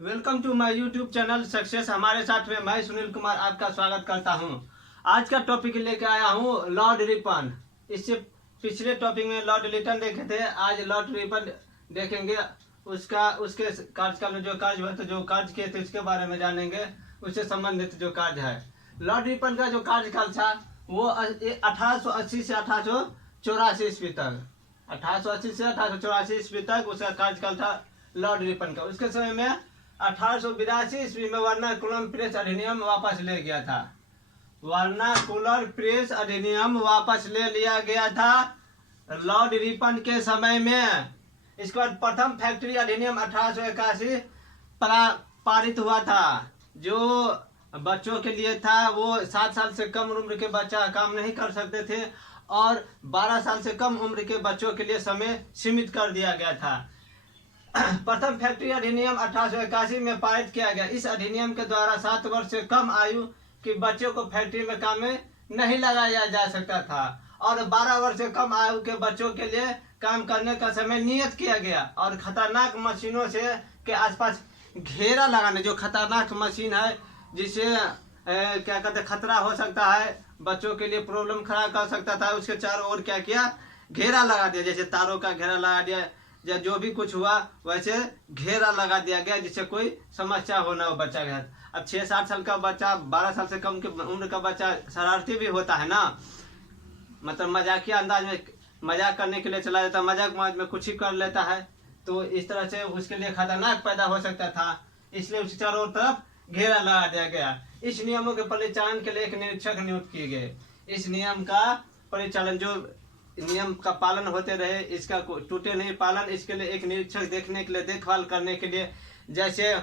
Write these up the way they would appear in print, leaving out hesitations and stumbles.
Welcome to my YouTube channel success. हमारे साथ में मैं सुनील कुमार आपका स्वागत करता हूं। आज का टॉपिक लेके आया हूं लॉर्ड रिपन। इससे पिछले टॉपिक में लॉर्ड लिटन देखे थे, आज लॉर्ड रिपन देखेंगे। उसके कार्यकाल में जो कार्य हुए थे, जो कार्य किए थे, उसके बारे में जानेंगे। उससे संबंधित जो कार्य है, लॉर्ड रिपन का जो कार्यकाल था वो 1880 से 1884 ईस्वी तक, 1880 से 1884 ईस्वी तक उसका कार्यकाल था लॉर्ड रिपन का। उसके समय में 1882 ईस्वी में वर्नाकुलर प्रेस अधिनियम वापस ले गया था। वर्नाकुलर प्रेस अधिनियम वापस ले लिया गया था लॉर्ड रिपन के समय में। इसके बाद प्रथम फैक्ट्री अधिनियम 1881 पारित हुआ था, जो बच्चों के लिए था। वो 7 साल से कम उम्र के बच्चा काम नहीं कर सकते थे और 12 साल से कम उम्र के बच्चों के लिए समय सीमित कर दिया गया था। प्रथम फैक्ट्री अधिनियम 1881 में पारित किया गया। इस अधिनियम के द्वारा 7 वर्ष से कम आयु के बच्चों को फैक्ट्री में काम में नहीं लगाया जा सकता था और 12 वर्ष से कम आयु के बच्चों के लिए काम करने का समय नियत किया गया। और खतरनाक मशीनों से के आसपास घेरा लगाने, जो खतरनाक मशीन है जिसे क्या कहते खतरा हो सकता है, बच्चों के लिए प्रॉब्लम खड़ा कर सकता था, उसके चारों ओर क्या किया, घेरा लगा दिया। जैसे तारों का घेरा लगा दिया या जो भी कुछ हुआ वैसे घेरा लगा दिया गया, जिससे कोई समस्या हो ना हो बच्चा के साथ। अब 6-7 साल का बच्चा, 12 साल से कम के उम्र का बच्चा शरारती भी होता है ना, मतलब मजाकिया अंदाज में मजाक करने के लिए चला जाता है, मजाक मौज में कुछ ही कर लेता है, तो इस तरह से उसके लिए खतरनाक पैदा हो सकता था। इसलिए उसके चारों तरफ घेरा लगा दिया गया। इस नियमों के परिचालन के लिए एक निरीक्षक नियुक्त किए गए। इस नियम का परिचालन, जो नियम का पालन होते रहे, इसका टूटे नहीं पालन, इसके लिए एक निरीक्षक देखने के लिए, देखभाल करने के लिए, जैसे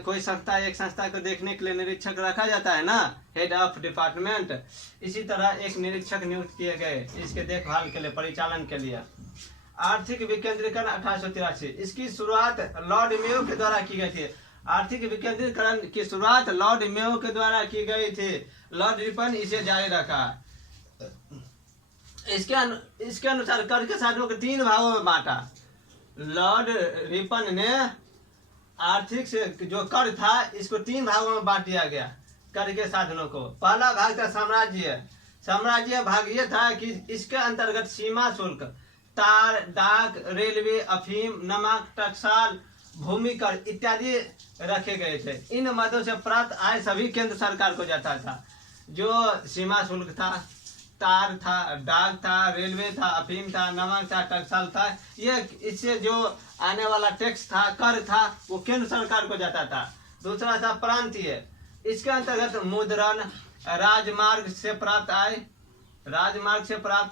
कोई संस्था, एक संस्था को देखने के लिए निरीक्षक रखा जाता है ना, हेड ऑफ डिपार्टमेंट, इसी तरह एक निरीक्षक नियुक्त किए गए इसके देखभाल के लिए, परिचालन के लिए। आर्थिक विकेंद्रीकरण 1883, इसकी शुरुआत लॉर्ड मेयो के द्वारा की गई थी। आर्थिक विकेंद्रीकरण की शुरुआत लॉर्ड मेयो के द्वारा की गई थी। लॉर्ड रिपन इसे जारी रखा। इसके अनुसार कर के साधनों को 3 भागों में बांटा। लॉर्ड रिपन ने आर्थिक से जो कर था इसको 3 भागों में बांट दिया गया, कर के साधनों को। पहला भाग था साम्राज्य भाग ये था कि इसके अंतर्गत सीमा शुल्क, तार, डाक, रेलवे, अफीम, नमक, टकसाल, भूमि कर इत्यादि रखे गए थे। इन मदों से प्राप्त आय सभी केंद्र सरकार को जाता था। जो सीमा शुल्क था, तार था, डाक था, रेलवे था, अफीम था, नमक था, टकसाल था, ये इससे जो आने वाला टैक्स था, कर था, वो केंद्र सरकार को जाता था। दूसरा था प्रांतीय, इसके अंतर्गत मुद्रण, राजमार्ग से प्राप्त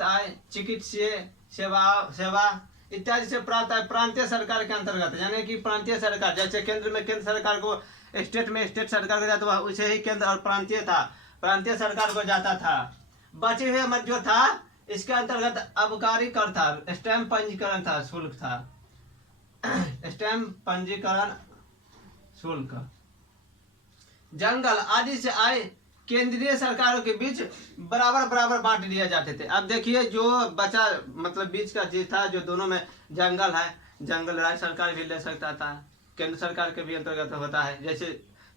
आय, चिकित्सीय सेवा इत्यादि से प्राप्त आय प्रांतीय सरकार के अंतर्गत। यानी कि प्रांतीय सरकार, जैसे केंद्र में केंद्र सरकार को, स्टेट में स्टेट सरकार को जाता था, उसे ही केंद्र और प्रांतीय था, प्रांतीय सरकार को जाता था। बचे हुए मत जो था इसके अंतर्गत आबकारी कर था, स्टैम्प पंजीकरण था, शुल्क था, स्टैम्प पंजीकरण शुल्क। जंगल आदि से आए केंद्रीय सरकारों के बीच बराबर बांट दिए जाते थे। अब देखिए, जो बचा मतलब बीच का जी था, जो दोनों में जंगल है, जंगल राज्य सरकार भी ले सकता था, केंद्र सरकार के भी अंतर्गत होता है। जैसे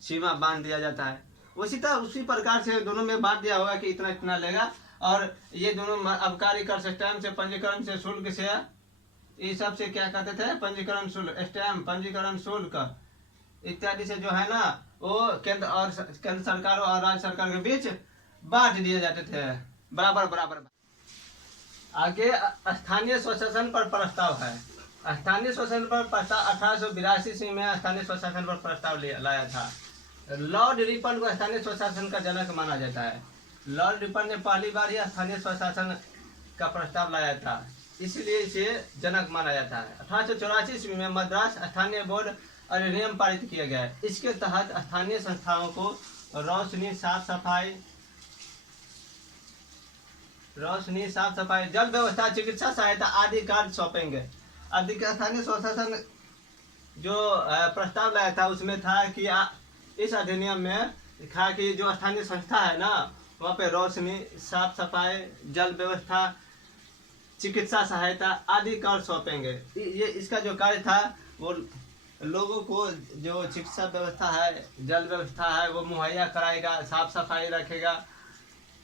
सीमा बांध दिया जाता है, उसी प्रकार से दोनों में बांट दिया होगा कि इतना इतना लेगा। और ये दोनों आबकारी कर, स्टैम्प से, पंजीकरण से, शुल्क से, ये सब से क्या कहते थे, पंजीकरण शुल्क, स्टैम्प पंजीकरण शुल्क इत्यादि से जो है ना, वो केंद्र सरकार और राज्य सरकार के बीच बांट दिए जाते थे बराबर। आगे स्थानीय स्वशासन पर प्रस्ताव है। स्थानीय स्वशासन पर प्रस्ताव 1882 ईस्वी में स्थानीय स्वशासन पर प्रस्ताव लाया था। लॉर्ड रिपन को स्थानीय स्वशासन का जनक माना जाता है। लॉर्ड रिपन ने पहली बार ही स्थानीय स्वशासन का प्रस्ताव लाया था, इसलिए इसे जनक माना जाता है। 1884 ईस्वी में मद्रास स्थानीय बोर्ड अधिनियम पारित किया गया। इसके तहत स्थानीय संस्थाओं को रोशनी, साफ सफाई, जल व्यवस्था, चिकित्सा सहायता आदि कार्य सौंपेंगे। स्थानीय स्वशासन जो प्रस्ताव लाया था उसमें था कि इस अधिनियम में लिखा कि जो स्थानीय संस्था है ना, वहाँ पे रोशनी, साफ सफाई, जल व्यवस्था, चिकित्सा सहायता आदि कार्य सौंपेंगे। ये इसका जो कार्य था वो लोगों को जो चिकित्सा व्यवस्था है, जल व्यवस्था है, वो मुहैया कराएगा, साफ सफाई रखेगा,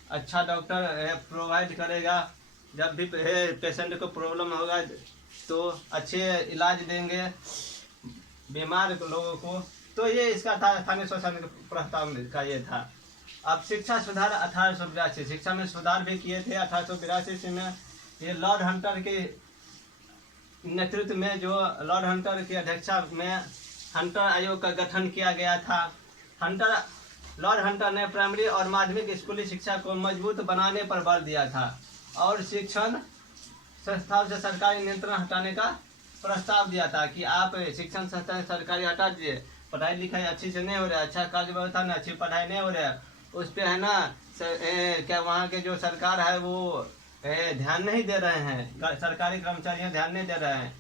अच्छा डॉक्टर प्रोवाइड करेगा। जब भी पेशेंट को प्रॉब्लम होगा तो अच्छे इलाज देंगे बीमार लोगों को। तो ये इसका था स्थानीय शासन के प्रस्ताव का ये था। अब शिक्षा सुधार 1882, शिक्षा में सुधार भी किए थे 1882 में। ये लॉर्ड हंटर के नेतृत्व में, जो लॉर्ड हंटर की अध्यक्षता में हंटर आयोग का गठन किया गया था। लॉर्ड हंटर ने प्राइमरी और माध्यमिक स्कूली शिक्षा को मजबूत बनाने पर बल दिया था और शिक्षण संस्थाओं से सरकारी नियंत्रण हटाने का प्रस्ताव दिया था कि आप शिक्षण संस्थान सरकारी हटा दीजिए, पढ़ाई लिखाई अच्छी से नहीं हो रहा है, अच्छा कार्य व्यवस्था नहीं, अच्छी पढ़ाई नहीं हो रहा है, उस पर है ना क्या वहाँ के जो सरकार है वो ध्यान नहीं दे रहे हैं, सरकारी कर्मचारियों ध्यान नहीं दे रहे हैं।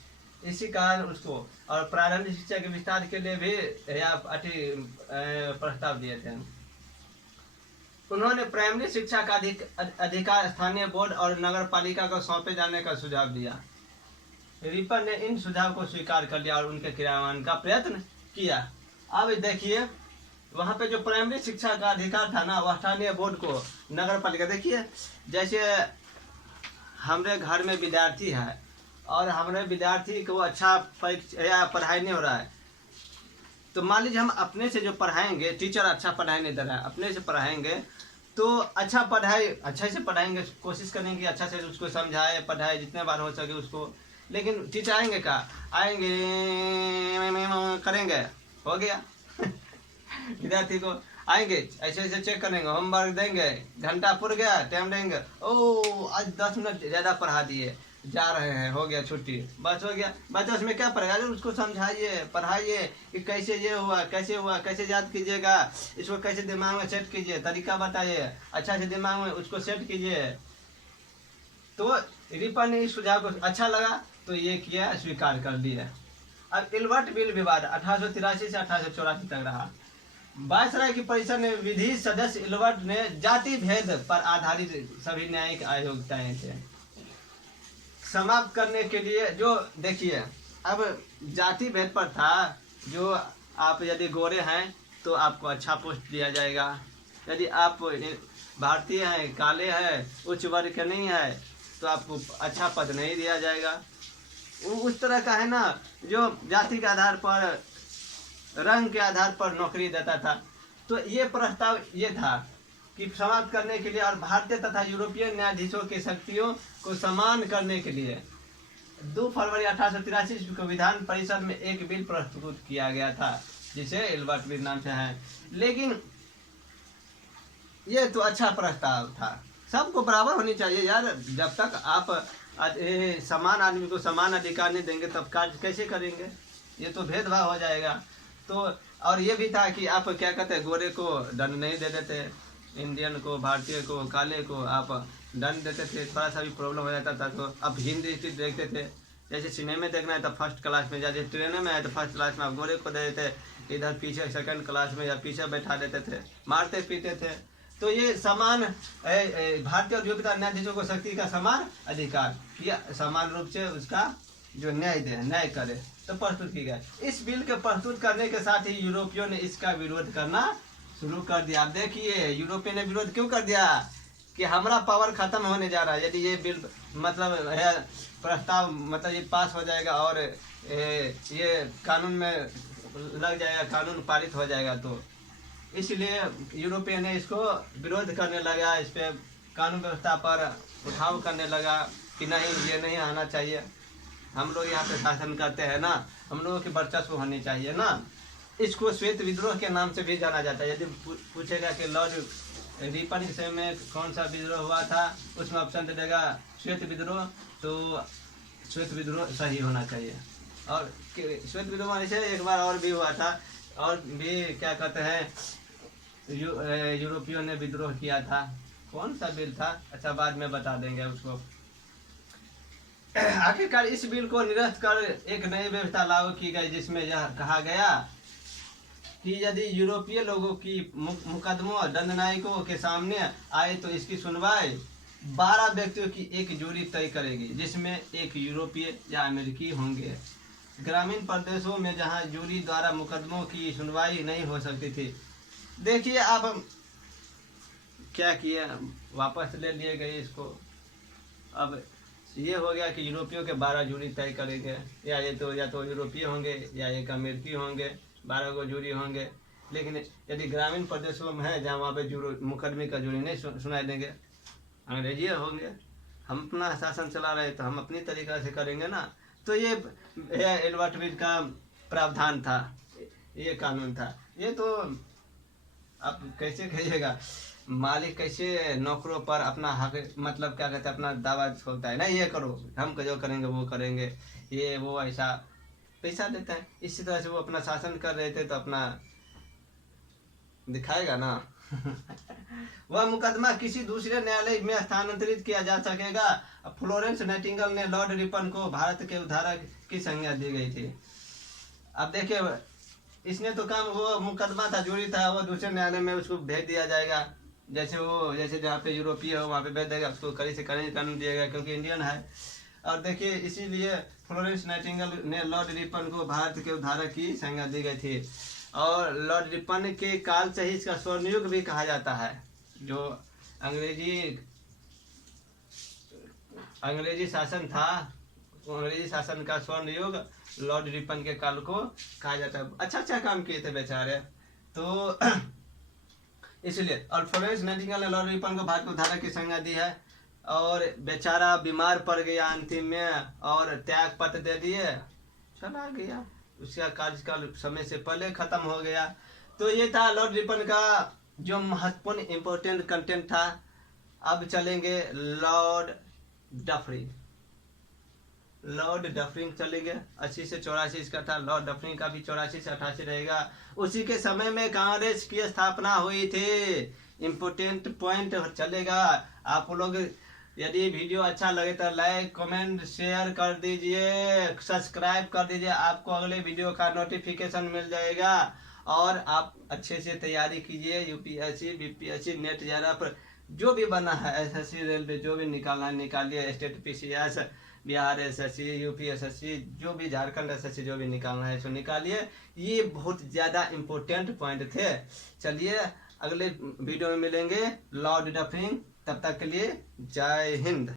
इसी कारण उसको और प्रारंभिक शिक्षा के विस्तार के लिए भी प्रस्ताव दिए थे। उन्होंने प्राइमरी शिक्षा का अधिकार स्थानीय बोर्ड और नगर पालिका को सौंपे जाने का सुझाव दिया। रिपन ने इन सुझाव को स्वीकार कर लिया और उनके क्रियान्वयन का प्रयत्न किया। अब देखिए वहाँ पे जो प्राइमरी शिक्षा का अधिकार था ना, वह स्थानीय बोर्ड को, नगर पालिका, देखिए जैसे हमारे घर में विद्यार्थी है और हमारे विद्यार्थी को अच्छा पढ़ाई नहीं हो रहा है, तो मान लीजिए हम अपने से जो पढ़ाएंगे, टीचर अच्छा पढ़ाई नहीं दे रहा है, अपने से पढ़ाएंगे तो अच्छा पढ़ाई अच्छे से पढ़ाएंगे, कोशिश करेंगे अच्छा से उसको समझाए, पढ़ाए जितने बार हो सके उसको। लेकिन टीचर आएंगे का आएंगे करेंगे, हो गया विद्यार्थी को आएंगे ऐसे ऐसे चेक करेंगे, होमवर्क देंगे, घंटा पुर गया, टाइम देंगे, ओ आज 10 मिनट ज़्यादा पढ़ा दिए, जा रहे हैं, हो गया छुट्टी, बस हो गया। बच्चा उसमें क्या पढ़ेगा? अरे उसको समझाइए, पढ़ाइए कि कैसे ये हुआ, कैसे याद कीजिएगा, इसको कैसे दिमाग में सेट कीजिए, तरीका बताइए, अच्छा से दिमाग में उसको सेट कीजिए। तो रिपन ने इस सुझाव को अच्छा लगा तो ये किया, स्वीकार कर दिया। अब इल्बर्ट बिल विवाद 1883 से 1884 तक रहा। वायसराय की परिषद में विधि सदस्य इल्बर्ट ने जाति भेद पर आधारित सभी न्यायिक आयोगताएं थे समाप्त करने के लिए। जो देखिए अब जाति भेद पर था, जो आप यदि गोरे हैं तो आपको अच्छा पोस्ट दिया जाएगा, यदि आप भारतीय हैं, काले हैं, उच्च वर्ग के नहीं है तो आपको अच्छा पद नहीं दिया जाएगा। उस तरह का है ना, जो जाति के आधार पर, रंग के आधार पर नौकरी देता था। तो ये प्रस्ताव ये था कि समाप्त करने के लिए और भारतीय तथा यूरोपीय न्यायाधीशों की शक्तियों को समान करने के लिए 2 फरवरी 1883 को विधान परिषद में एक बिल प्रस्तुत किया गया था, जिसे इल्बर्ट बिल नाम से है। लेकिन ये तो अच्छा प्रस्ताव था, सबको बराबर होनी चाहिए यार। जब तक आप समान आदमी को समान अधिकार नहीं देंगे तब कार्य कैसे करेंगे? ये तो भेदभाव हो जाएगा। तो और ये भी था कि आप क्या कहते हैं, गोरे को दंड नहीं दे देते, इंडियन को, भारतीय को, काले को आप दंड देते थे, थोड़ा सा भी प्रॉब्लम हो जाता था। तो अब हिंदी देखते थे, जैसे सिनेमा देखना है तो फर्स्ट क्लास में, जैसे ट्रेन में है तो फर्स्ट क्लास में आप गोरे को दे देते, इधर पीछे सेकंड क्लास में या पीछे बैठा देते थे, मारते पीते थे। तो ये समान भारतीय और यूरोपीय न्यायाधीशों को शक्ति का समान अधिकार या समान रूप से उसका जो न्याय करे तो प्रस्तुत की गई। इस बिल के प्रस्तुत करने के साथ ही यूरोपियों ने इसका विरोध करना शुरू कर दिया। आप देखिए यूरोपियों ने विरोध क्यों कर दिया कि हमारा पावर खत्म होने जा रहा है, यदि ये बिल मतलब है प्रस्ताव मतलब ये पास हो जाएगा और ये कानून में लग जाएगा, कानून पारित हो जाएगा, तो इसलिए यूरोपीय ने इसको विरोध करने लगा, इस पर कानून व्यवस्था पर उठाव करने लगा कि नहीं ये नहीं आना चाहिए, हम लोग यहाँ पे शासन करते हैं ना, हम लोगों की वर्चस्व होनी चाहिए ना। इसको श्वेत विद्रोह के नाम से भी जाना जाता है। यदि पूछेगा कि लॉर्ड रिपन में कौन सा विद्रोह हुआ था, उसमें ऑप्शन दे देगा श्वेत विद्रोह, तो श्वेत विद्रोह सही होना चाहिए। और श्वेत विद्रोह से एक बार और भी हुआ था, और भी क्या कहते हैं यूरोपियों ने विद्रोह किया था, कौन सा बिल था, अच्छा बाद में बता देंगे उसको। आखिरकार इस बिल को निरस्त कर एक नई व्यवस्था लागू की गई, जिसमें यह कहा गया कि यदि यूरोपीय लोगों की मुकदमों दंडनायकों के सामने आए तो इसकी सुनवाई 12 व्यक्तियों की एक जोड़ी तय करेगी, जिसमें एक यूरोपीय या अमेरिकी होंगे। ग्रामीण प्रदेशों में जहां जूरी द्वारा मुकदमों की सुनवाई नहीं हो सकती थी। देखिए आप क्या किए, वापस ले लिए गए इसको। अब ये हो गया कि यूरोपियों के 12 जूरी तय करेंगे, या तो यूरोपीय होंगे या एक अमेरिकी होंगे, 12 को जूरी होंगे। लेकिन यदि ग्रामीण प्रदेशों में है जहाँ वहाँ पे मुकदमे का जूरी नहीं सुनाई देंगे, अंग्रेजी होंगे। हम अपना शासन चला रहे तो हम अपनी तरीका से करेंगे ना। तो ये एडवर्ड वीड का प्रावधान था, ये कानून था। ये तो आप कैसे कहिएगा, मालिक कैसे नौकरों पर अपना हक, मतलब क्या कहते हैं, अपना दावा छोड़ता है ना, ये करो, हम जो करेंगे वो करेंगे, ये वो ऐसा पैसा देता है। इसी तरह से वो अपना शासन कर रहे थे तो अपना दिखाएगा ना। वह मुकदमा किसी दूसरे न्यायालय में स्थानांतरित किया जा सकेगा। फ्लोरेंस नाइटिंगेल ने लॉर्ड रिपन को भारत के उद्धारक की संज्ञा दी गई थी। अब देखिए, इसने तो काम, वो मुकदमा था, जूरी था, वो दूसरे न्यायालय में उसको भेज दिया जाएगा। जैसे जहाँ पे यूरोपीय हो वहाँ पे भेज देगा, उसको कड़ी से कड़ी कानून दिया गया क्योंकि इंडियन है। और देखिए, इसीलिए फ्लोरेंस नाइटिंगेल ने लॉर्ड रिपन को भारत के उद्धारक की संज्ञा दी गई थी। और लॉर्ड रिपन के काल से ही इसका स्वर्ण युग भी कहा जाता है। जो अंग्रेजी शासन था, अंग्रेजी शासन का स्वर्ण युग लॉर्ड रिपन के काल को कहा जाता है। अच्छा काम किए थे बेचारे, तो इसलिए। और फ्लोरेंस नाइटिंगेल ने लॉर्ड रिपन को भारत के उद्धारक की संज्ञा दी है। और बेचारा बीमार पड़ गया अंतिम में और त्याग पत्र दे दिए, चला गया, उसका कार्यकाल समय से पहले खत्म हो गया। तो ये था लॉर्ड रिपन का जो महत्वपूर्ण इम्पोर्टेंट कंटेंट था। अब चलेंगे लॉर्ड डफरिन। लॉर्ड डफरिन चलेंगे, 80 से 84 इसका था। लॉर्ड डफरिन का भी 84 से 88 रहेगा। उसी के समय में कांग्रेस की स्थापना हुई थी। इम्पोर्टेंट पॉइंट चलेगा। आप लोग यदि वीडियो अच्छा लगे तो लाइक कमेंट शेयर कर दीजिए, सब्सक्राइब कर दीजिए, आपको अगले वीडियो का नोटिफिकेशन मिल जाएगा। और आप अच्छे से तैयारी कीजिए, यूपीएससी बीपीएससी नेट जरा पर जो भी बना है, एसएससी रेलवे जो भी निकालना निकालिए, state PCS, Bihar SSC, UP SSC, जो भी झारखंड एसएससी जो भी निकालना है सो निकालिए। ये बहुत ज़्यादा इम्पोर्टेंट पॉइंट थे। चलिए अगले वीडियो में मिलेंगे लॉर्ड डफरिन। तब तक के लिए जय हिंद।